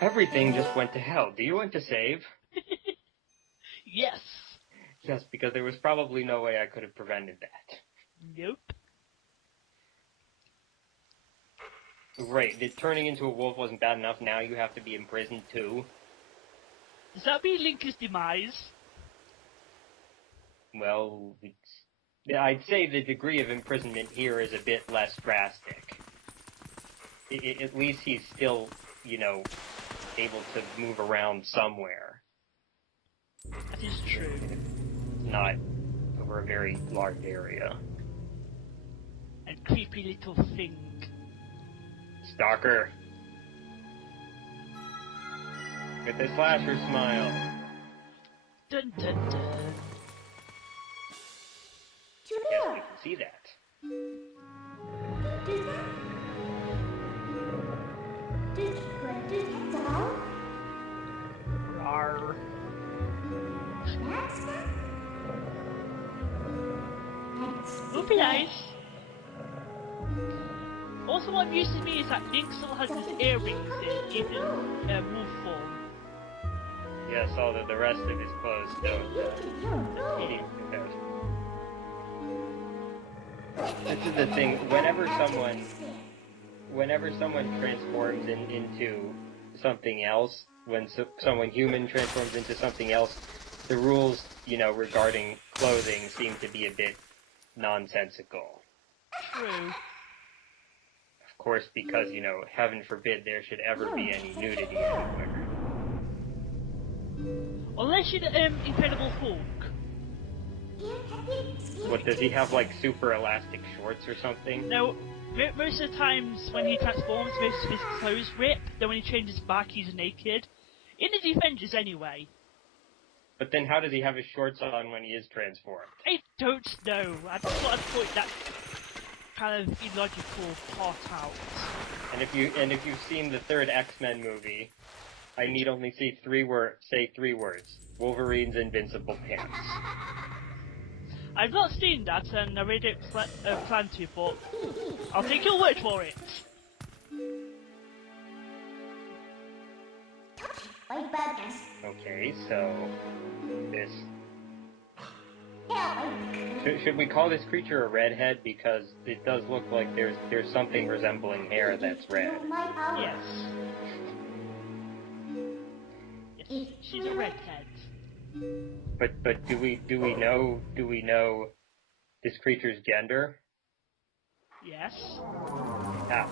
Everything just went to hell. Do you want to save? Yes. Yes, because there was probably no way I could have prevented that. Nope. Right, the turning into a wolf wasn't bad enough, now you have to be imprisoned too? Does that mean Link's demise? Well, I'd say the degree of imprisonment here is a bit less drastic. At least he's still, able to move around somewhere. That is true. Not over a very large area. And creepy little thing. Stalker. With a slasher smile. Dun dun dun. Yes, we can see that. Rawr. Would be nice. Also, what amuses me is that Link still has his earrings in, even wolf form. Yes, although the rest of his clothes don't. This is the thing. Whenever someone transforms into something else, when someone human transforms into something else, the rules, regarding clothing seem to be a bit nonsensical. True. Of course, because, heaven forbid there should ever be any nudity anywhere. Unless you're Incredible Hulk. What, does he have, super elastic shorts or something? No, most of the times when he transforms, most of his clothes rip, then when he changes back, he's naked. In the Defenders, anyway. But then how does he have his shorts on when he is transformed? I don't know. I just thought I'd point that kind of illogical part out. And if you've seen the third X-Men movie, I need only say three words. Wolverine's invincible pants. I've not seen that, and I really don't plan to, but I'll take your word for it. Okay, so this. Should we call this creature a redhead? Because it does look like there's something resembling hair that's red. Yes. Yes, she's a redhead. But do we know this creature's gender? Yes. How?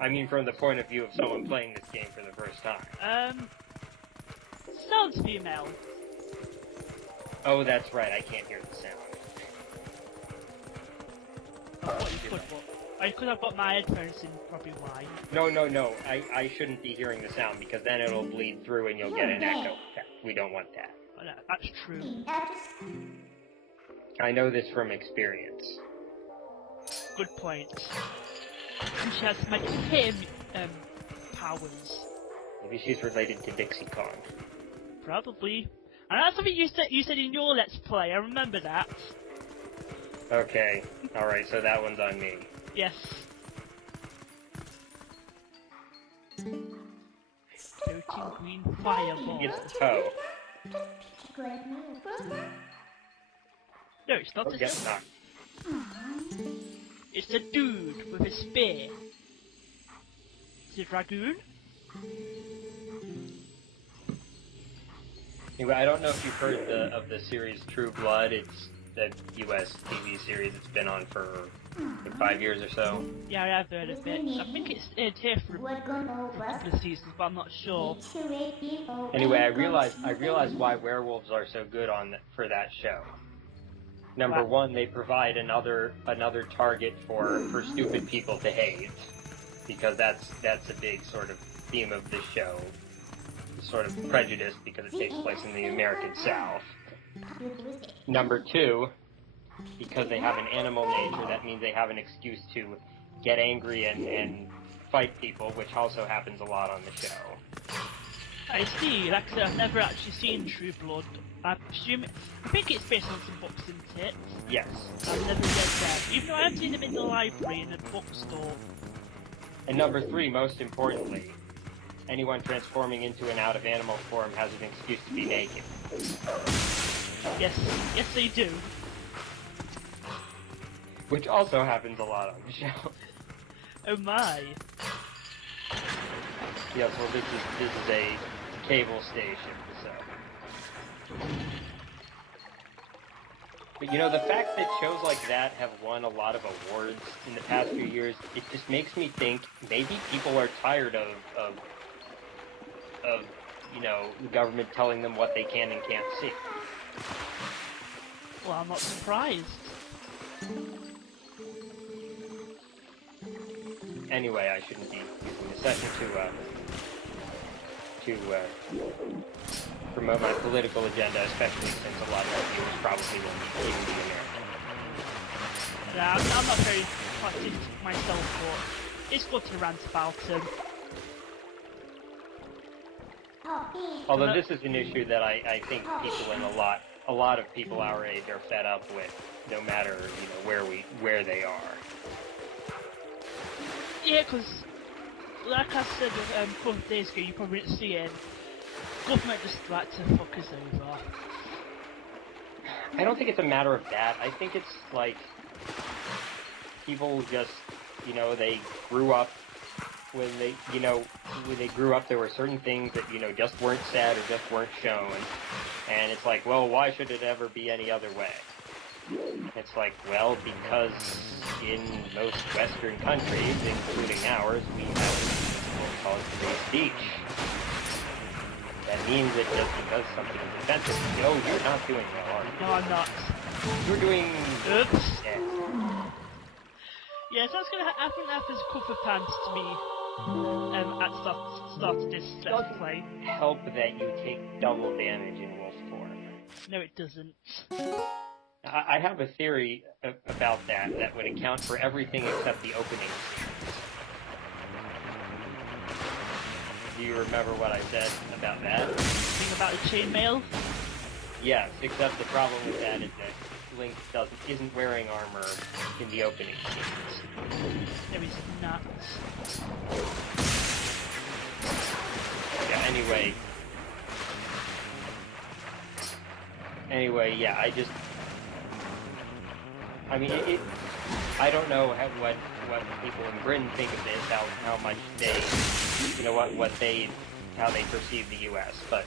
I mean, from the point of view of someone playing this game for the first time. Sounds female. Oh, that's right, I can't hear the sound. I could have got my headphones in, probably why. No, I shouldn't be hearing the sound, because then it'll bleed through and you'll get an echo. We don't want that. Oh, no, that's true. I know this from experience. Good point. And she has magic powers. Maybe she's related to Dixie Kong. Probably. And that's something you said in your Let's Play, I remember that. Okay, alright, so that one's on me. Yes. Floating green fireball. It's toe. No, it's not Oh, yes, not. It's a dude with a spear. Is it Dragoon? Anyway, I don't know if you've heard of the series True Blood. It's the US TV series. It's been on for 5 years or so. Yeah, I have heard of it. I think it's here for a couple of seasons, but I'm not sure. Anyway, I realized why werewolves are so good for that show. Number one, they provide another target for stupid people to hate, because that's a big sort of theme of this show. Sort of prejudice because it takes place in the American South. Number two, because they have an animal nature, that means they have an excuse to get angry and fight people, which also happens a lot on the show. I see. Like I said, I've never actually seen True Blood. I think it's based on some books, isn't it? Yes. I've never read them, even though I have seen them in the library in a bookstore. And number 3, most importantly, anyone transforming into and out of animal form has an excuse to be naked. Yes, they do. Which also happens a lot on the show. Oh my. Yes, well, this is a cable station, so. But you know, the fact that shows like that have won a lot of awards in the past few years, it just makes me think maybe people are tired of you know, the government telling them what they can and can't see. Well, I'm not surprised. Anyway, I shouldn't be using the session to promote my political agenda, especially since a lot of our viewers probably won't even be American. Yeah, I'm not very partisan myself, but it's good to rant about them. Although this is an issue that I think people in a lot of people our age are fed up with, no matter, you know, where they are. Yeah, because, like I said a couple of days ago, you probably didn't see it, government just like to fuck us over. I don't think it's a matter of that. I think it's like people just, you know, they grew up when they grew up, there were certain things that, you know, just weren't said or just weren't shown, and it's like, well, why should it ever be any other way? It's like, well, because in most Western countries, including ours, we have what's called free speech. That means that just because something is offensive, no, you're not doing well, are you? No, I'm not. You're doing... Oops. Yeah. Yeah, so that's gonna I think that happens a couple of times to me at the start of this Let's Play. Help that you take double damage in wolf form. No, it doesn't. I have a theory about that would account for everything except the opening series. Do you remember what I said about that? Thing about the chainmail? Yes, except the problem with that is that Link isn't wearing armor in the opening series. No, he's not. Yeah, anyway, yeah, I mean, I don't know what the people in Britain think of this, how much they, you know, how they perceive the U.S., but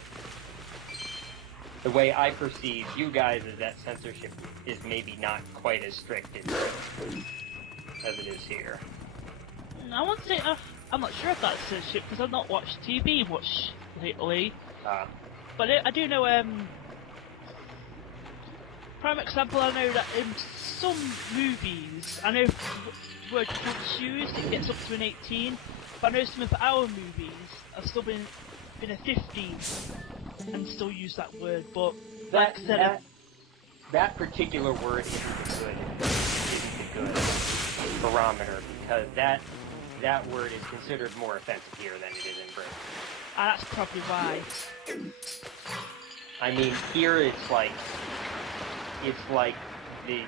the way I perceive you guys is that censorship is maybe not quite as strict as it is here. I won't say, I'm not sure if that's censorship, because I've not watched TV much lately. But I do know, prime example, I know that in some movies, I know the word once used, it gets up to an 18, but I know some of our movies have still been a 15 and still use that word, but like I said, that particular word isn't a good barometer, because that word is considered more offensive here than it is in Britain. That's probably why. I mean, here it's like the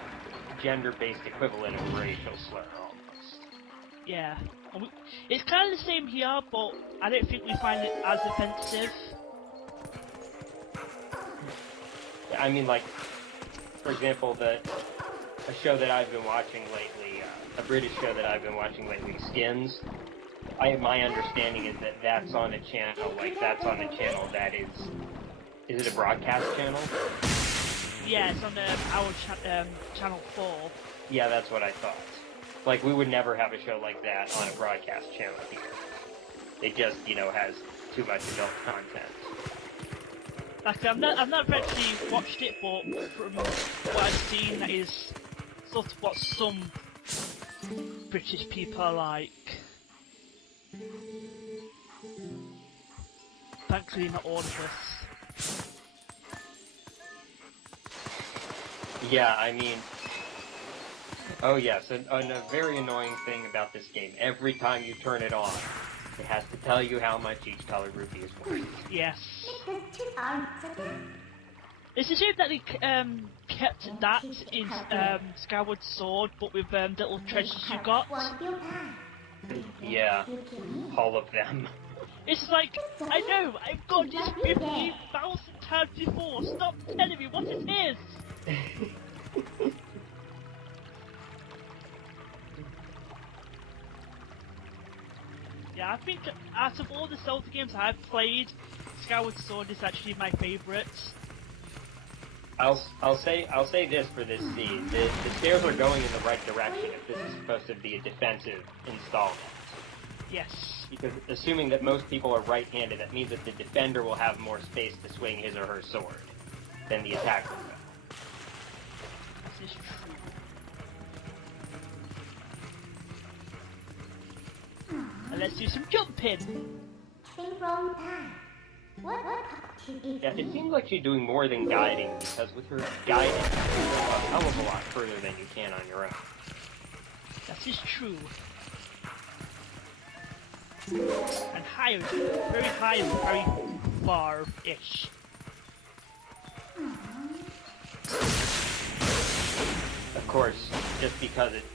gender-based equivalent of a racial slur, almost. Yeah. It's kind of the same here, but I don't think we find it as offensive. I mean, like, for example, a show that I've been watching lately, a British show that I've been watching lately, Skins. My understanding is that that's on a channel that is it a broadcast channel? Yeah, it's on our channel 4. Yeah, that's what I thought. Like, we would never have a show like that on a broadcast channel here. It just, you know, has too much adult content. Like, I've not actually watched it, but from what I've seen, that is sort of what some British people are like. Thankfully, not all of us. Yeah, I mean... Oh yes, and a very annoying thing about this game, every time you turn it on, it has to tell you how much each colored rupee is worth. Yes. It's a shame that they kept that in Skyward Sword, but with little treasures you got. Yeah, all of them. It's like, I know, I've got this 50,000 times before, stop telling me what it is! Yeah, I think out of all the Zelda games I've played, Skyward Sword is actually my favourite. I'll say this for this scene: the stairs are going in the right direction if this is supposed to be a defensive installment. Yes. Because assuming that most people are right-handed, that means that the defender will have more space to swing his or her sword than the attacker will. This is true. And let's do some jumping! Yeah, it seems like she's doing more than guiding, because with her guiding, you can go a hell of a lot further than you can on your own. That is true. And higher, very high and very far-ish. Of course, just because it's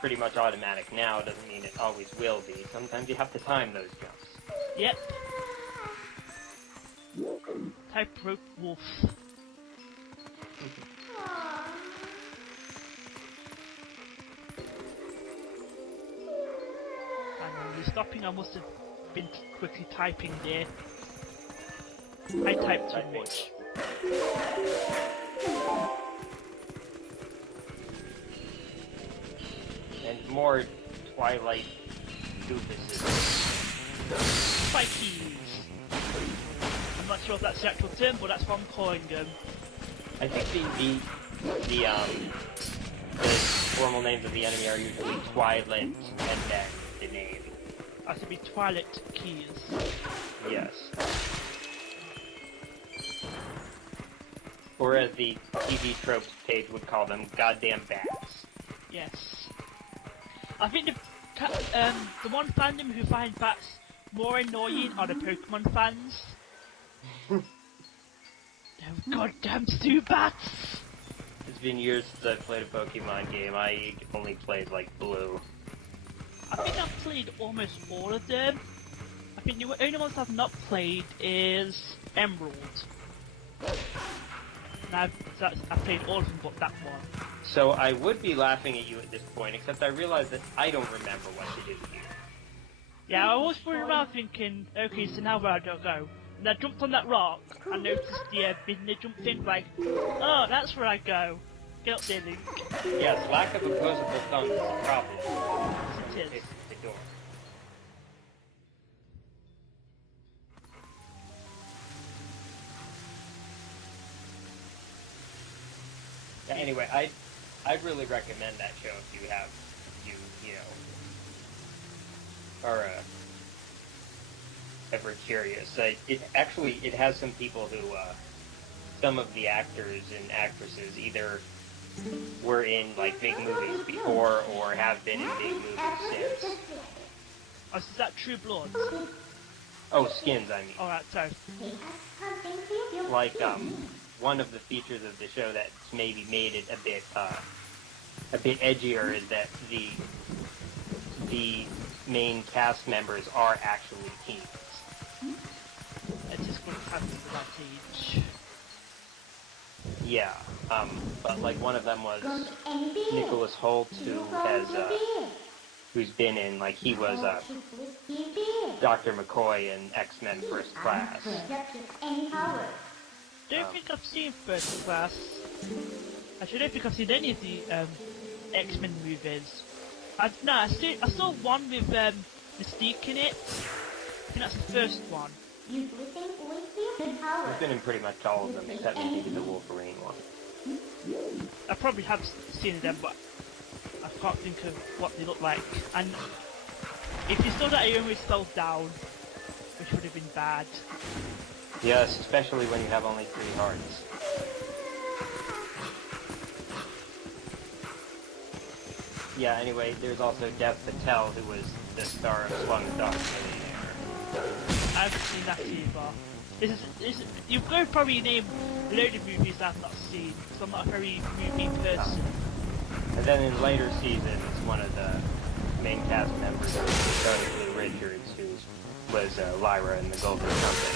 pretty much automatic now doesn't mean it always will be. Sometimes you have to time those jumps. Yep. Type rope wolf. And when you're stopping, I must have been quickly typing there. I typed too much. And more Twilight doofuses. Spikies! I'm not sure if that's the actual term, but that's what I'm calling them. I think the formal names of the enemy are usually Twilight and then the name. That should be Twilight keys. Yes. Or as the TV tropes page would call them, goddamn bats. Yes. I think the one fandom who find bats more annoying are the Pokemon fans. Them goddamn two bats! It's been years since I played a Pokemon game. I only played, like, Blue. I think I've played almost all of them. I think the only ones I've not played is Emerald. And I've played all of them but that one. So I would be laughing at you at this point, except I realize that I don't remember what to do here. Yeah, I was running around thinking, okay, so now where do I go? And I jumped on that rock, and noticed the beginner jump thing, like, oh, that's where I go. Get up there, Link. Yes, lack of opposable thumbs is a problem. Yes, it is. It's the door. Yeah, anyway, I'd really recommend that show if you are ever curious. It has some people who, some of the actors and actresses either were in like big movies before or have been in big movies since. Oh, so is that True Blood? Oh, Skins, I mean. Alright, so. Like, one of the features of the show that's maybe made it a bit edgier is that the main cast members are actually teens. It's just going to happen for that age. Yeah, but like one of them was Nicholas Hoult, who's been in, like, he was Dr. McCoy in X-Men First Class. Don't think I've seen First Class. Actually, I don't think I've seen any of the X-Men movies. I saw one with Mystique in it. I think that's the first one. He's been in pretty much all of them except maybe the Wolverine one. I probably have seen them, but I can't think of what they look like. And if you saw that, I almost fell down, which would have been bad. Yes, especially when you have only 3 hearts. Yeah, anyway, there's also Dev Patel, who was the star of Slumdog Millionaire. I haven't seen that either. You could probably name a load of movies I've not seen, because I'm not a very movie person. And then in later seasons, one of main cast members was Tony Blue Richards, who was Lyra in the Golden Compass.